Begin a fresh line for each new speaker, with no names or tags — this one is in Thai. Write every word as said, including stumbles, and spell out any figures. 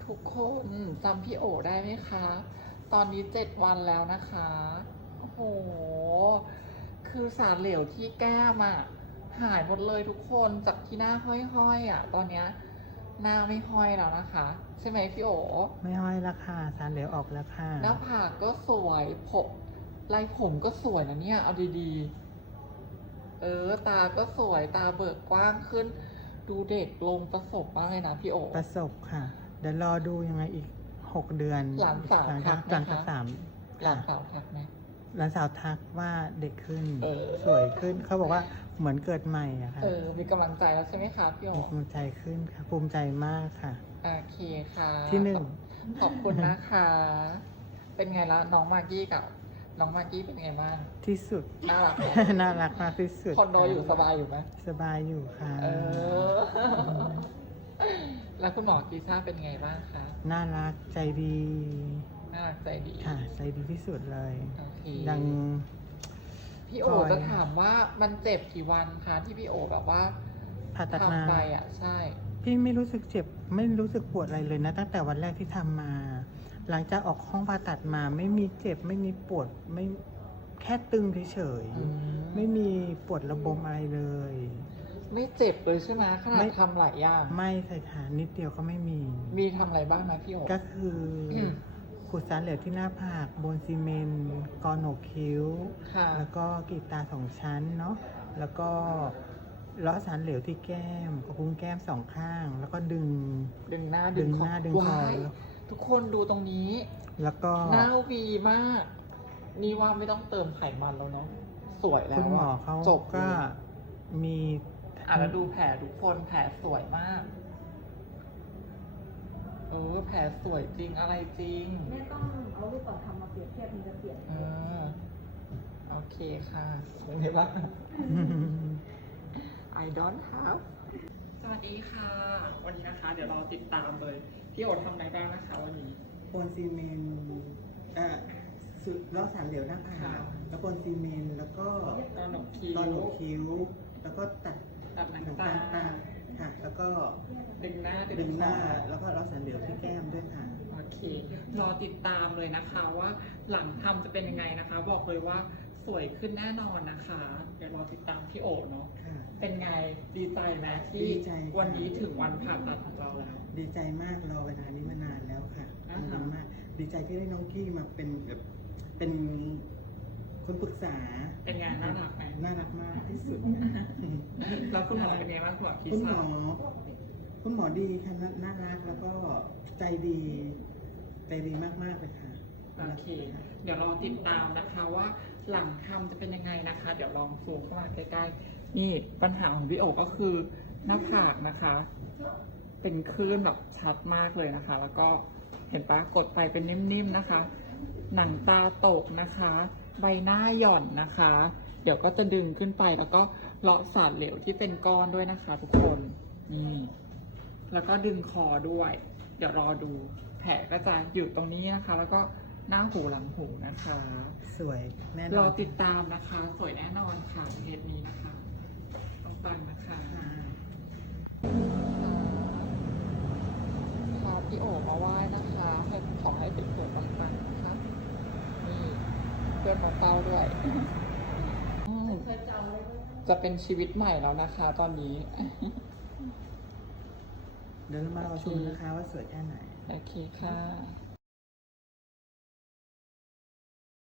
ทุกคนจำพี่โอได้ไหมคะ ตอนนี้เจ็ดวันแล้วนะคะ โอ้โห คือสารเหลวที่แก้มอะหายหมดเลยทุกคนจากที่หน้าห้อยๆอะตอนเนี้ยหน้าไม่ห้อยแล้วนะคะ ใช่ไหมพี่โอ
ไม่ห้อยแล้วค่ะสารเหลวออกแล้วค่ะ
หน้าผากก็สวยผมลายผมก็สวยนะเนี่ยเอาดีๆ เออ ตาก็สวยตาเบิกกว้างขึ้น ดูเด็กลงประสบมากเลยนะพี่โอ
ประสบค่ะ เดี๋ยวรอดูยังไงอีกหกเดือน
หลานสาว
หลัง
ทั
จาก
กไหม
หลัง
คะ
จากสาม
หลานสาวทักไหม
หลานสาวทักว่าเด็กขึ้น
เออ
สวยขึ้นเขาบอกว่าเหมือนเกิดใหม่อะค่ะ
เออ มีกำลังใจแล้วใช่ไหมคะพี่โอ
มีกำลังใจขึ้นค่ะ ภูมิใจมากค่ะ
โอเคค่ะ
ที่หนึ่ง
ขอบคุณนะคะ เป็นไงละน้องมากกี้กับ น้องมากกี้เป็นไงบ้าง
ที่สุด
น่ารักไหม
น่ารักมากที่สุด
คอนโดอยู่สบายอยู่ไหม
สบายอยู่ค่ะ
เออ แล้วคุณหมอกีซ่าเป็นไงบ้างคะ
น่ารักใจดี
น่ารักใจดี
ค่ะ ใจดีที่สุดเลย
โอเค
ยัง
พี่โอ
คอย
จะถามว่ามันเจ็บกี่วันคะที่พี่โอแบบว่า
ผ่าตัดมา
ทำไปอ่ะ ใช่
พี่ไม่รู้สึกเจ็บไม่รู้สึกปวดอะไรเลยนะ ตั้งแต่วันแรกที่ทำมา หลังจากออกห้องผ่าตัดมาไม่มีเจ็บไม่มีปวดไม่แค่ตึงเฉย
อืม
ๆไม่มีปวดระบมอะไรเลย
ไม่เจ็บเลยใช่ไหมขนา
ไม่
ดทำหลายอย่าง
ไม่ใส่ขานิดเดียวก็ไม่มี
มีทำอะไรบ้างนะพี่โอ
ก็คืออ
ม
ขูดสารเหลวที่หน้าผากบนซีเมนต์กอโหนกคิ้ว
ค่ะ
แล้วก็กรีดตาสองชั้นเนาะแล้วก็เลาะสารเหลวที่แก้มกระพุ้งแก้มสองข้าง แล้วก็ดึง
ดึงหน้า
ดึ
ดึง
ง
คอ
หน้าดึงคอ
ว้ายทุกคนดูตรงนี้
แล้วก็
หน้าวีมาก นี่ว่าไม่ต้องเติมไขมันแล้วเนาะ สวยแล้ว
คุณหมอ
อะ
เขา
จบ
ก็
เลย
มี
อ่ะแล้วดูแผลทุกคนแผลสวยมาก เออ แผลสวยจริงอะไรจริง
แม่ต้องเอารูปก่อนทำมาเปรียบเทียบมันจะเปลี่ยน
เออ โอเคค่ะเป็นไงบ้าง I don't have สวัสดีค่ะ วันนี้นะคะ เดี๋ยวเราติดตามเลย พี่โอทำอะไรบ้างนะคะวันนี้
ปนซีเมนต์เอ่อสุดเลาะสารเหลวหน้าผา
ค่ะ
กแล้วปนซีเมนต์แล้วก็
ตอนหนกคิ้ว
ตอนหนกคิ้ว แล้วก็ตัด
ตัดหนัง
หนัง
ตา
ตาค่ะ แล้วก็
ดึงหน้า
ดึงหน้า
คอ
แล้วก็เลาะสารเหลวที่แก้มด้วยค่ะ
โอเค รอติดตามเลยนะคะว่าหลังทำจะเป็นยังไงนะคะ บอกเลยว่าสวยขึ้นแน่นอนนะคะ เดี๋ยวรอติดตามพี่โอเนาะ
ค่ะ
เป็นไงดีใจไหมที่
ดีใจค่ะ
วันนี้ถึงวันผ่าตัดของเราแล้ว
ดีใจมากรอเวลานี้มานานแล้วค่ะ
อ่าฮะ
นานมาก ดีใจที่ได้น้องกี้มาเป็นแบบเป็นคนปรึกษา
เป็นไงน่ารักไหม
น่ารักมากที่สุด
แล้วคุณหมอเป็นไงบ้างคุณหมอคิด
คุณหม
ว่า
อ คุณหมอดีค่ะน่าน่ารักแล้วก็ใจดี ใจดีมากๆเลยค่ะ
โอเค เดี๋ยวรอติดตามนะคะว่าหลังทำจะเป็นยังไงนะคะ เดี๋ยวลองซูมเข้ามาใกล้ๆ นี่ปัญหาของพี่โอก็คือหน้าผากนะคะ เป็นคลื่นแบบชัดมากเลยนะคะ แล้วก็เห็นปะกดไปเป็นนิ่มๆนะคะ หนังตาตกนะคะ ใบหน้าหย่อนนะคะ เดี๋ยวก็จะดึงขึ้นไปแล้วก็เลาะสารเหลวที่เป็นก้อนด้วยนะคะ ทุกคนนี่แล้วก็ดึงคอด้วย เดี๋ยวรอดูแผลก็จะอยู่ตรงนี้นะคะ แล้วก็หน้าหูหลังหูนะคะ
สวยแน่น
ร
อ
อน ติดตามนะคะ สวยแน่นอนค่ะเคสนี้นะคะต้องฟังนะคะ
ค่ะ
พาพี่โอมาไหว้นะคะให้ขอให้เป็นตัวปังๆนะคะนี่เพื่อนมาเต้าด้วยอืม
เคยจำเลยว่า
จะเป็นชีวิตใหม่แล้วนะคะ ตอนนี้
เดี๋ยวเรามารอชมนะคะว่าสวยแค่ไหน
โอเคค่ะ